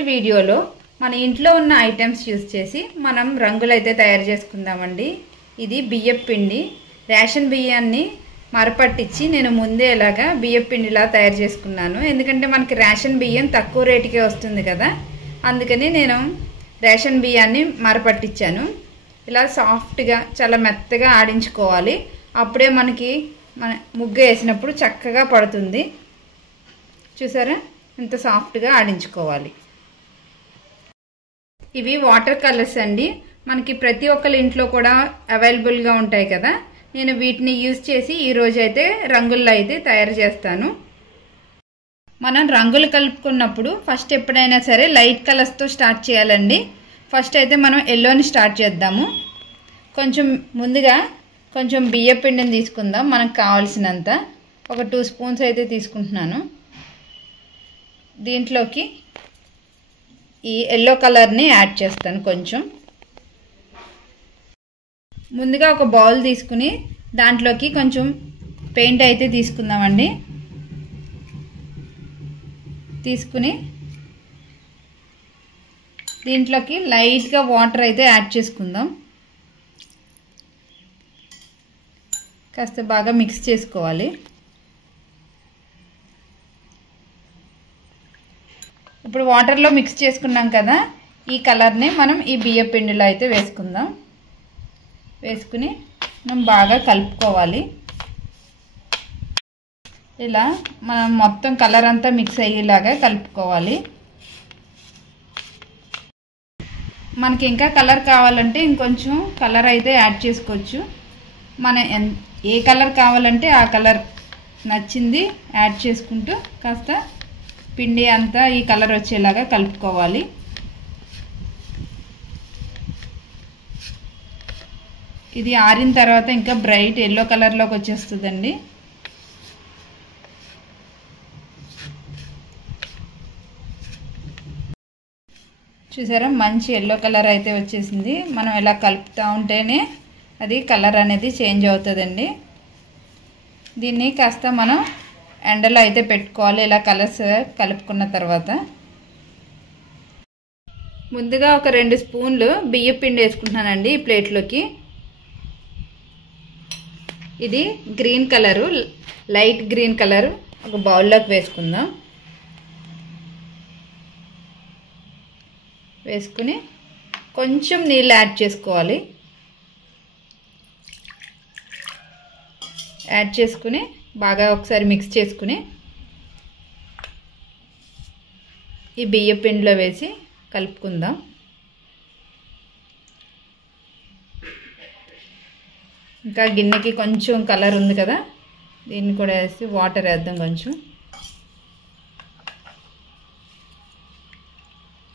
ఈరోజు వీడియోలో మన ఇంట్లో ఉన్న ఐటమ్స్ యూస్ చేసి మనం రంగులు అయితే తయారు చేసుకుందామండి. ఇది బియ్యపు పిండి, రేషన్ బియ్యాన్ని మరపట్టించి నేను ముందే ఇలాగా బియ్యపు పిండిలా తయారు చేసుకున్నాను. ఎందుకంటే మనకి రేషన్ బియ్యం తక్కువ రేటుకే వస్తుంది కదా, అందుకని నేను రేషన్ బియ్యాన్ని మరపట్టించాను. ఇలా సాఫ్ట్గా చాలా మెత్తగా ఆడించుకోవాలి. అప్పుడే మనకి ముగ్గు వేసినప్పుడు చక్కగా పడుతుంది. చూసారా, ఇంత సాఫ్ట్గా ఆడించుకోవాలి. ఇవి వాటర్ కలర్స్ అండి. మనకి ప్రతి ఒక్కరి ఇంట్లో కూడా అవైలబుల్గా ఉంటాయి కదా. నేను వీటిని యూజ్ చేసి ఈరోజు అయితే రంగుల్లో అయితే తయారు చేస్తాను. మనం రంగులు కలుపుకున్నప్పుడు ఫస్ట్ ఎప్పుడైనా సరే లైట్ కలర్స్తో స్టార్ట్ చేయాలండి. ఫస్ట్ అయితే మనం ఎల్లోని స్టార్ట్ చేద్దాము. ముందుగా కొంచెం బియ్య పిండిని తీసుకుందాం. మనకు కావాల్సినంత ఒక 2 స్పూన్స్ అయితే తీసుకుంటున్నాను. దీంట్లోకి ఈ ఎల్లో కలర్ని యాడ్ చేస్తాను. ముందుగా ఒక బౌల్ తీసుకుని దాంట్లోకి కొంచెం పెయింట్ అయితే తీసుకుందామండి. తీసుకుని దీంట్లోకి లైట్గా వాటర్ అయితే యాడ్ చేసుకుందాం. కాస్త బాగా మిక్స్ చేసుకోవాలి. ఇప్పుడు వాటర్లో మిక్స్ చేసుకున్నాం కదా, ఈ కలర్ని మనం ఈ బియ్య పిండిలో అయితే వేసుకుందాం. వేసుకుని మనం బాగా కలుపుకోవాలి. ఇలా మనం మొత్తం కలర్ అంతా మిక్స్ అయ్యేలాగా కలుపుకోవాలి. మనకి ఇంకా కలర్ కావాలంటే ఇంకొంచెం కలర్ అయితే యాడ్ చేసుకోవచ్చు. ఏ కలర్ కావాలంటే ఆ కలర్ నచ్చింది యాడ్ చేసుకుంటూ కాస్త పిండి అంతా ఈ కలర్ వచ్చేలాగా కలుపుకోవాలి. ఇది ఆరిన తర్వాత ఇంకా బ్రైట్ ఎల్లో కలర్లోకి వచ్చేస్తుందండి. చూసారా, మంచి ఎల్లో కలర్ అయితే వచ్చేసింది. మనం ఇలా కలుపుతూ ఉంటేనే అది కలర్ అనేది చేంజ్ అవుతుందండి. దీన్ని కాస్త మనం ఎండలో అయితే పెట్టుకోవాలి. ఇలా కలర్స్ కలుపుకున్న తర్వాత ముందుగా ఒక 2 స్పూన్లు బియ్య పిండి వేసుకుంటున్నానండి ఈ ప్లేట్లోకి. ఇది green colour, light green colour ఒక బౌల్లోకి వేసుకుందాం. వేసుకుని కొంచెం నీళ్ళు యాడ్ చేసుకోవాలి. యాడ్ చేసుకుని బాగా ఒకసారి మిక్స్ చేసుకుని ఈ బియ్య పిండిలో వేసి కలుపుకుందాం. ఇంకా గిన్నెకి కొంచెం కలర్ ఉంది కదా, దీన్ని కూడా వేసి వాటర్ వేద్దాం కొంచెం.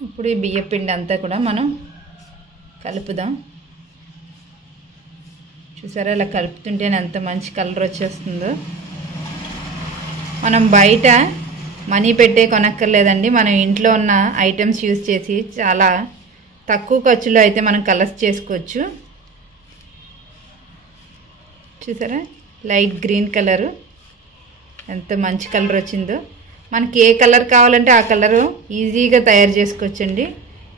ఇప్పుడు ఈ బియ్య పిండి అంతా కూడా మనం కలుపుదాం. చూసారా, ఇలా కలుపుతుంటేనే ఎంత మంచి కలర్ వచ్చేస్తుందో. మనం బయట మనీ పెట్టే కొనక్కర్లేదండి. మనం ఇంట్లో ఉన్న ఐటమ్స్ యూజ్ చేసి చాలా తక్కువ ఖర్చులో అయితే మనం కలర్స్ చేసుకోవచ్చు. చూసారా, లైట్ గ్రీన్ కలరు ఎంత మంచి కలర్ వచ్చిందో. మనకి ఏ కలర్ కావాలంటే ఆ కలరు ఈజీగా తయారు చేసుకోవచ్చండి.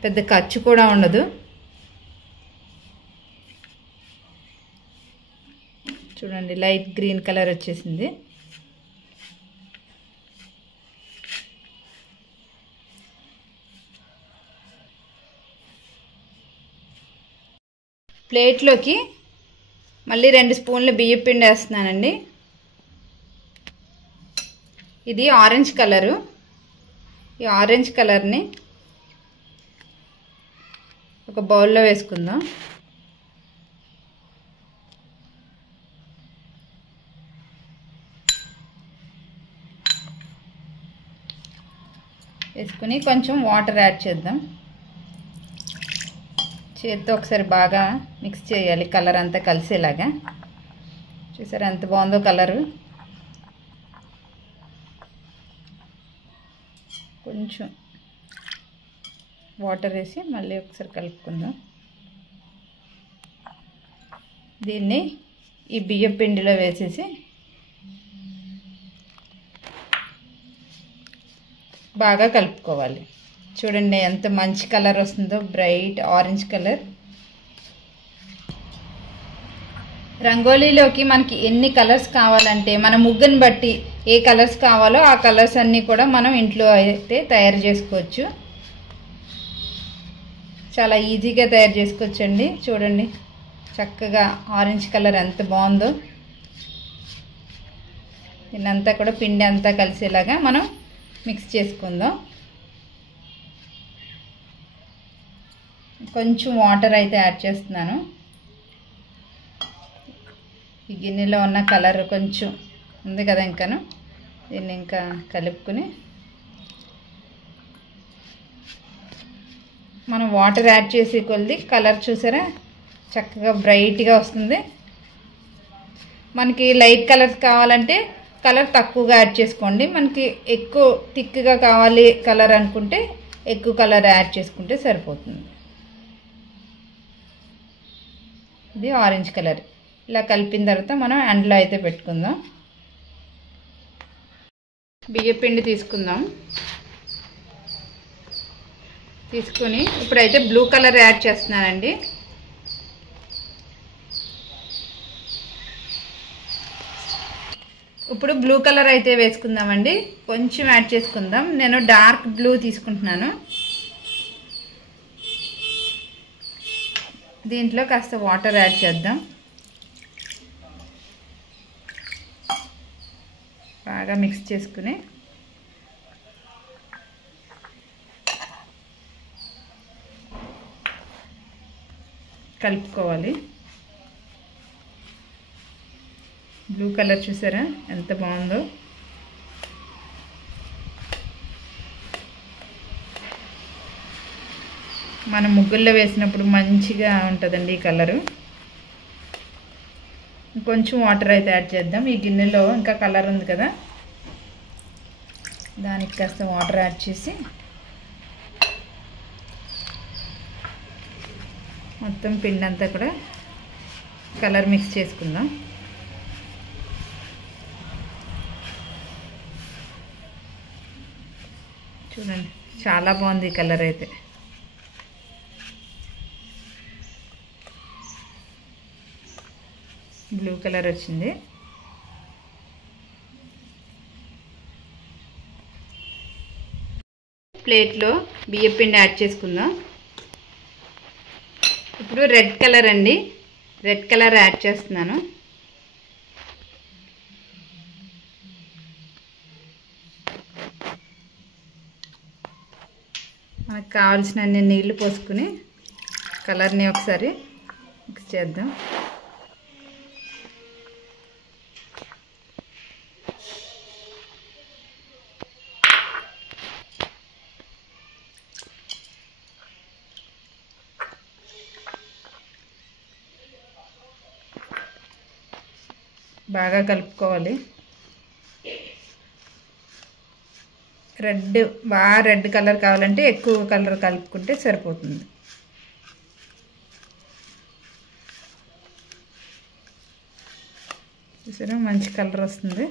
పెద్ద ఖర్చు కూడా ఉండదు. చూడండి, లైట్ గ్రీన్ కలర్ వచ్చేసింది. ప్లేట్లోకి మళ్ళీ 2 స్పూన్ల బియ్యం పిండి వేస్తున్నానండి. ఇది ఆరెంజ్ కలరు. ఈ ఆరెంజ్ కలర్ని ఒక బౌల్లో వేసుకుందాం. వేసుకుని కొంచెం వాటర్ యాడ్ చేద్దాం. చేతితో ఒకసారి బాగా మిక్స్ చేయాలి కలర్ అంతా కలిసేలాగా. చూసారా ఎంత బాగుందో కలరు. కొంచెం వాటర్ వేసి మళ్ళీ ఒకసారి కలుపుకుందాం. దీన్ని ఈ బియ్యం పిండిలో వేసేసి బాగా కలుపుకోవాలి. చూడండి ఎంత మంచి కలర్ వస్తుందో, బ్రైట్ ఆరెంజ్ కలర్. రంగోలీలోకి మనకి ఎన్ని కలర్స్ కావాలంటే మన ముగ్గుని బట్టి ఏ కలర్స్ కావాలో ఆ కలర్స్ అన్నీ కూడా మనం ఇంట్లో అయితే తయారు చేసుకోవచ్చు. చాలా ఈజీగా తయారు చేసుకోవచ్చండి. చూడండి చక్కగా ఆరెంజ్ కలర్ ఎంత బాగుందో. దీన్నంతా కూడా పిండి అంతా కలిసేలాగా మనం మిక్స్ చేసుకుందాం. కొంచెం వాటర్ అయితే యాడ్ చేస్తున్నాను. ఈ గిన్నెలో ఉన్న కలర్ కొంచెం ఉంది కదా, ఇంకాను దీన్ని ఇంకా కలుపుకొని మనం వాటర్ యాడ్ చేసే కొద్ది కలర్ చూసారా చక్కగా బ్రైట్గా వస్తుంది. మనకి లైట్ కలర్స్ కావాలంటే కలర్ తక్కువగా యాడ్ చేసుకోండి. మనకి ఎక్కువ థిక్గా కావాలి కలర్ అనుకుంటే ఎక్కువ కలర్ యాడ్ చేసుకుంటే సరిపోతుంది. ఇది ఆరెంజ్ కలర్. ఇలా కలిపిన తర్వాత మనం ఎండలో అయితే పెట్టుకుందాం. బియ్యపిండి తీసుకుందాం. తీసుకొని ఇప్పుడైతే బ్లూ కలర్ యాడ్ చేస్తున్నానండి. ఇప్పుడు బ్లూ కలర్ అయితే వేసుకుందామండి. కొంచెం యాడ్ చేసుకుందాం. నేను డార్క్ బ్లూ తీసుకుంటున్నాను. దీంట్లో కాస్త వాటర్ యాడ్ చేద్దాం. బాగా మిక్స్ చేసుకుని కలుపుకోవాలి. బ్లూ కలర్ చూసారా ఎంత బాగుందో. మనం ముగ్గుల్లో వేసినప్పుడు మంచిగా ఉంటుందండి ఈ కలరు. కొంచెం వాటర్ అయితే యాడ్ చేద్దాం. ఈ గిన్నెలో ఇంకా కలర్ ఉంది కదా, దానికి కాస్త వాటర్ యాడ్ చేసి మొత్తం పిండి అంతా కూడా కలర్ మిక్స్ చేసుకుందాం. చూడండి చాలా బాగుంది ఈ కలర్ అయితే. బ్లూ కలర్ వచ్చింది. ప్లేట్లో బియ్యపిండి యాడ్ చేసుకుందాం. ఇప్పుడు రెడ్ కలర్ అండి, రెడ్ కలర్ యాడ్ చేస్తున్నాను. మనకు కావాల్సిన అన్ని నీళ్లు పోసుకుని కలర్ని ఒకసారి మిక్స్ చేద్దాం. బాగా కలుపుకోవాలి. రెడ్ కలర్ కావాలంటే ఎక్కువ కలర్ కలుపుకుంటే సరిపోతుంది. చూసారా మంచి కలర్ వస్తుంది.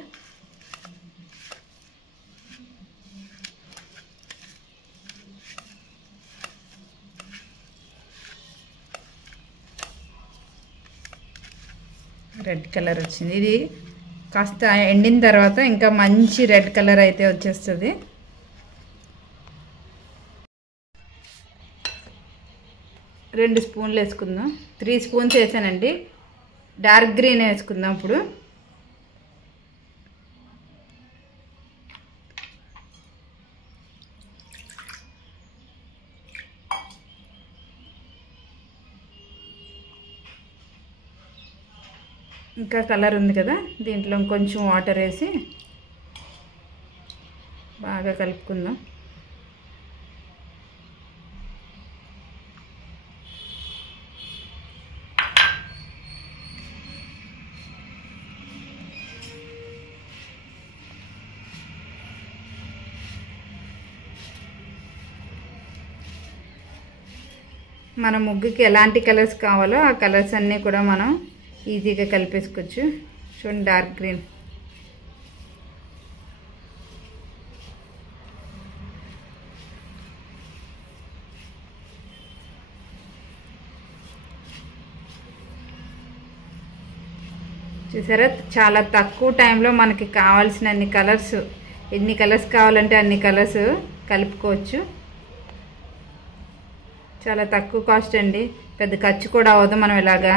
రెడ్ కలర్ వచ్చింది. ఇది కాస్త ఎండిన తర్వాత ఇంకా మంచి రెడ్ కలర్ అయితే వచ్చేస్తుంది. రెండు స్పూన్లు వేసుకుందాం. 3 స్పూన్స్ వేసానండి. డార్క్ గ్రీన్ వేసుకుందాం. ఇప్పుడు ఇంకా కలర్ ఉంది కదా, దీంట్లో కొంచెం వాటర్ వేసి బాగా కలుపుకుందాం. మన ముగ్గుకి ఎలాంటి కలర్స్ కావాలో ఆ కలర్స్ అన్నీ కూడా మనం ఈజీగా కలిపేసుకోవచ్చు. చూడండి డార్క్ గ్రీన్, చూసారా, చాలా తక్కువ టైంలో మనకి కావాల్సిన అన్ని కలర్స్, ఎన్ని కలర్స్ కావాలంటే అన్ని కలర్స్ కలుపుకోవచ్చు. చాలా తక్కువ కాస్ట్ అండి, పెద్ద ఖర్చు కూడా అవ్వదు. మనం ఇలాగా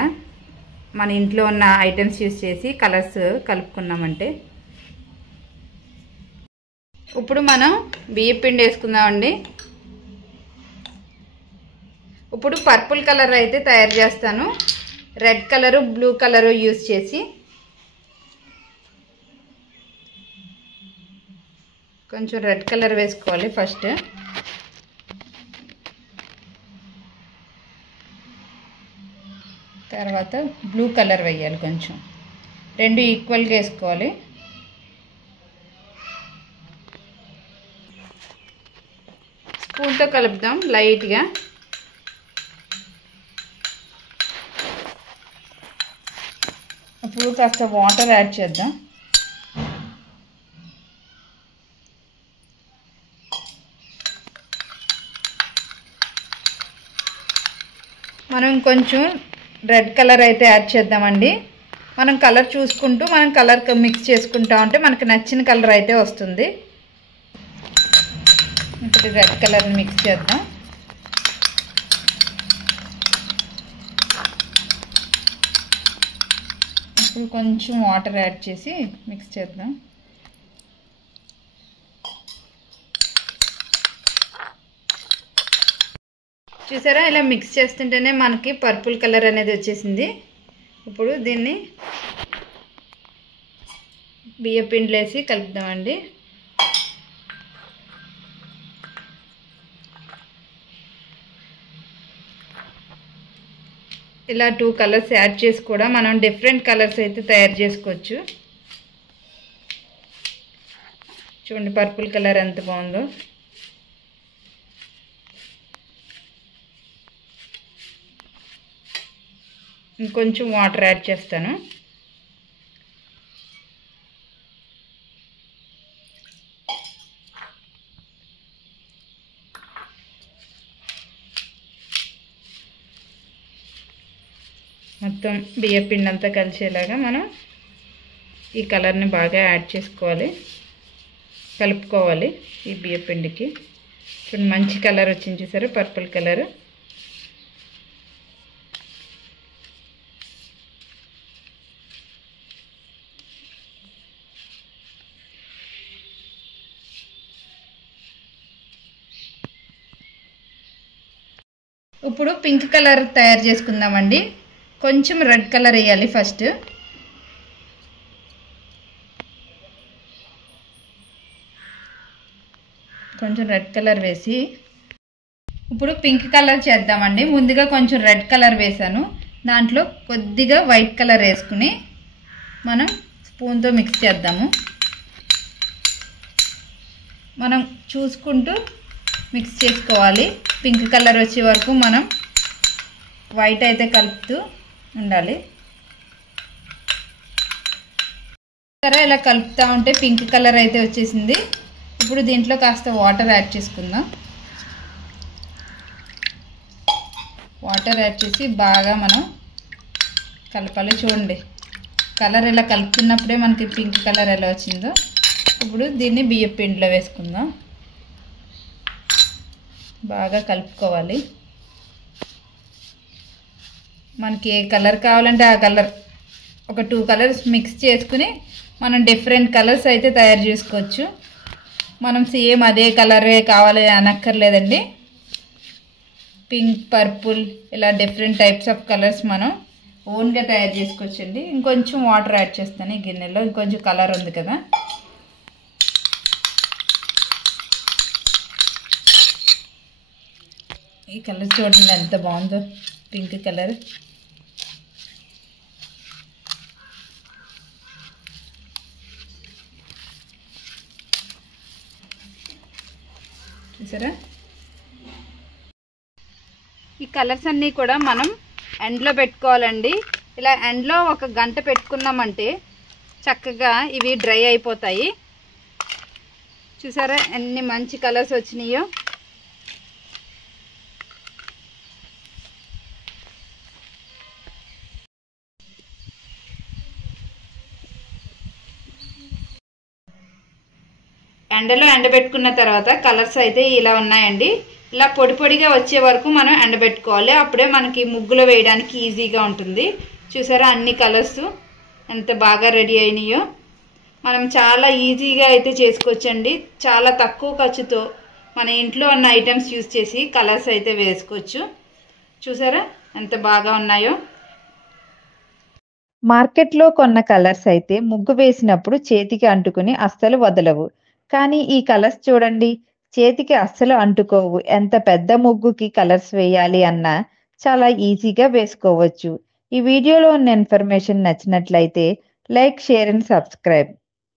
మన ఇంట్లో ఉన్న ఐటమ్స్ యూస్ చేసి కలర్స్ కలుపుకున్నామంటే. ఇప్పుడు మనం బియ్యం పిండి వేసుకుందామండి. ఇప్పుడు పర్పుల్ కలర్ అయితే తయారు చేస్తాను, red colour blue colour use చేసి. కొంచెం రెడ్ కలర్ వేసుకోవాలి ఫస్ట్. తర్వాత బ్లూ కలర్ వేయాలి, కొంచెం రెండు ఈక్వల్గా వేసుకోవాలి. స్పూన్తో కలుపుదాం లైట్గా. ఇప్పుడు కాస్త వాటర్ యాడ్ చేద్దాం. మనం కొంచెం రెడ్ కలర్ అయితే యాడ్ చేద్దామండి. మనం కలర్ చూసుకుంటూ మనం కలర్ మిక్స్ చేసుకుంటా ఉంటే మనకు నచ్చిన కలర్ అయితే వస్తుంది. ఇప్పుడు రెడ్ కలర్ని మిక్స్ చేద్దాం. ఇప్పుడు కొంచెం వాటర్ యాడ్ చేసి మిక్స్ చేద్దాం. చూసారా, ఇలా మిక్స్ చేస్తుంటేనే మనకి పర్పుల్ కలర్ అనేది వచ్చేసింది. ఇప్పుడు దీన్ని బియ్యం పిండిలో వేసి కలుపుదామండి. ఇలా 2 కలర్స్ యాడ్ చేసి కూడా మనం డిఫరెంట్ కలర్స్ అయితే తయారు చేసుకోవచ్చు. చూడండి పర్పుల్ కలర్ ఎంత బాగుందో. ఇంకొంచెం వాటర్ యాడ్ చేస్తాను. మొత్తం బియ్యం పిండి అంతా కలిసేలాగా మనం ఈ కలర్ని బాగా యాడ్ చేసుకోవాలి, కలుపుకోవాలి ఈ బియ్యం పిండికి. ఇప్పుడు మంచి కలర్ వచ్చింది చూసారు, పర్పుల్ కలర్. ఇప్పుడు పింక్ కలర్ తయారు చేసుకుందామండి. కొంచెం రెడ్ కలర్ వేయాలి ఫస్ట్. కొంచెం రెడ్ కలర్ వేసి ఇప్పుడు పింక్ కలర్ చేద్దామండి. ముందుగా కొంచెం రెడ్ కలర్ వేసాను, దాంట్లో కొద్దిగా వైట్ కలర్ వేసుకుని మనం స్పూన్తో మిక్స్ చేద్దాము. మనం చూసుకుంటూ మిక్స్ చేసుకోవాలి. పింక్ కలర్ వచ్చే వరకు మనం వైట్ అయితే కలుపుతూ ఉండాలి. సరే, ఇలా కలుపుతూ ఉంటే పింక్ కలర్ అయితే వచ్చేసింది. ఇప్పుడు దీంట్లో కాస్త వాటర్ యాడ్ చేసుకుందాం. వాటర్ యాడ్ చేసి బాగా మనం కలపాలి. చూడండి కలర్ ఇలా కలుపుతున్నప్పుడే మనకి పింక్ కలర్ ఎలా వచ్చిందో. ఇప్పుడు దీన్ని బియ్యం పిండిలో వేసుకుందాం. బాగా కలుపుకోవాలి. మనకి ఏ కలర్ కావాలంటే ఆ కలర్, ఒక 2 కలర్స్ మిక్స్ చేసుకుని మనం డిఫరెంట్ కలర్స్ అయితే తయారు చేసుకోవచ్చు. మనం సేమ్ అదే కలరే కావాలి అనక్కర్లేదండి. పింక్, పర్పుల్ ఇలా డిఫరెంట్ టైప్స్ ఆఫ్ కలర్స్ మనం ఓన్గా తయారు చేసుకోవచ్చండి. ఇంకొంచెం వాటర్ యాడ్ చేస్తాను ఈ గిన్నెలో, ఇంకొంచెం కలర్ ఉంది కదా. ఈ కలర్ చూడండి ఎంత బాగుందో, పింక్ కలర్. చూసారా, ఈ కలర్స్ అన్నీ కూడా మనం ఎండ్లో పెట్టుకోవాలండి. ఇలా ఎండ్లో 1 గంట పెట్టుకున్నామంటే చక్కగా ఇవి డ్రై అయిపోతాయి. చూసారా ఎన్ని మంచి కలర్స్ వచ్చినాయో. ఎండలో ఎండబెట్టుకున్న తర్వాత కలర్స్ అయితే ఇలా ఉన్నాయండి. ఇలా పొడి పొడిగా వచ్చే వరకు మనం ఎండబెట్టుకోవాలి. అప్పుడే మనకి ముగ్గులో వేయడానికి ఈజీగా ఉంటుంది. చూసారా అన్ని కలర్స్ ఎంత బాగా రెడీ అయినాయో. మనం చాలా ఈజీగా అయితే చేసుకోవచ్చండి. చాలా తక్కువ ఖర్చుతో మన ఇంట్లో ఉన్న ఐటమ్స్ యూజ్ చేసి కలర్స్ అయితే వేసుకోవచ్చు. చూసారా ఎంత బాగా ఉన్నాయో. మార్కెట్లో కొన్న కలర్స్ అయితే ముగ్గు వేసినప్పుడు చేతికి అంటుకుని అస్సలు వదలవు. కానీ ఈ కలర్స్ చూడండి, చేతికి అస్సలు అంటుకోవు. ఎంత పెద్ద ముగ్గుకి కలర్స్ వేయాలి అన్నా చాలా ఈజీగా వేసుకోవచ్చు. ఈ వీడియోలో ఉన్న ఇన్ఫర్మేషన్ నచ్చినట్లయితే లైక్, షేర్ అండ్ సబ్స్క్రైబ్.